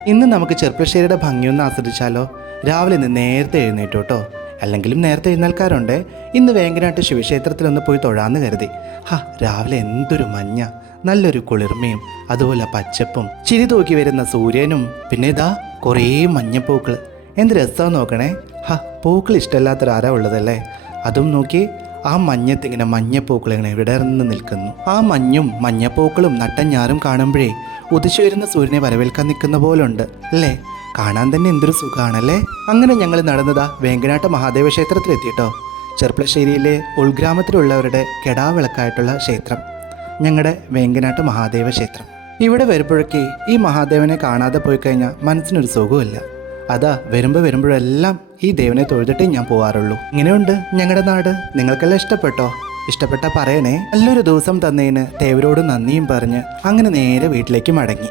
ഇന്ന് നമുക്ക് ചെർപ്പശ്ശേരിയുടെ ഭംഗിയൊന്ന് ആസ്വദിച്ചാലോ? രാവിലെ ഇന്ന് നേരത്തെ എഴുന്നേറ്റു കേട്ടോ. അല്ലെങ്കിലും നേരത്തെ എഴുന്നേൽക്കാറുണ്ട്. ഇന്ന് വേങ്കനാട്ട് ശിവക്ഷേത്രത്തിലൊന്ന് പോയി തൊഴാന്ന് കരുതി. രാവിലെ എന്തൊരു മഞ്ഞ, നല്ലൊരു കുളിർമയും അതുപോലെ പച്ചപ്പും ചിരി തൂക്കി വരുന്ന സൂര്യനും പിന്നെ ഇതാ കുറേ മഞ്ഞപ്പൂക്കൾ. എന്ത് രസമാണ് നോക്കണേ. പൂക്കൾ ഇഷ്ടമല്ലാത്തൊരാരാ ഉള്ളതല്ലേ? അതും നോക്കി ആ മഞ്ഞത്തിങ്ങനെ മഞ്ഞപ്പൂക്കൾ ഇങ്ങനെ വിടർന്ന് നിൽക്കുന്നു. ആ മഞ്ഞും മഞ്ഞപ്പൂക്കളും നട്ടഞ്ഞാറും കാണുമ്പോഴേ ഉദിച്ചു വരുന്ന സൂര്യനെ വരവേൽക്കാൻ നിൽക്കുന്ന പോലുണ്ട് അല്ലേ? കാണാൻ തന്നെ എന്തൊരു സുഖമാണല്ലേ. അങ്ങനെ ഞങ്ങൾ നടന്നതാ വേങ്കനാട്ട് മഹാദേവ ക്ഷേത്രത്തിലെത്തിയിട്ടോ. ചെർപ്പശ്ശേരിയിലെ ഉൾഗ്രാമത്തിലുള്ളവരുടെ കെടാവിളക്കായിട്ടുള്ള ക്ഷേത്രം, ഞങ്ങളുടെ വേങ്കനാട്ട് മഹാദേവ ക്ഷേത്രം. ഇവിടെ വരുമ്പോഴൊക്കെ ഈ മഹാദേവനെ കാണാതെ പോയി കഴിഞ്ഞാൽ മനസ്സിനൊരു സുഖമില്ല. അതാ വരുമ്പോഴെല്ലാം ഈ ദേവനെ തൊഴുതിട്ടേ ഞാൻ പോവാറുള്ളൂ. ഇങ്ങനെയുണ്ട് ഞങ്ങളുടെ നാട്. നിങ്ങൾക്കെല്ലാം ഇഷ്ടപ്പെട്ടോ? ഇഷ്ടപ്പെട്ടാൽ പറയണേ. നല്ലൊരു ദിവസം തന്നതിന് ദേവരോട് നന്ദിയും പറഞ്ഞ് അങ്ങനെ നേരെ വീട്ടിലേക്ക് മടങ്ങി.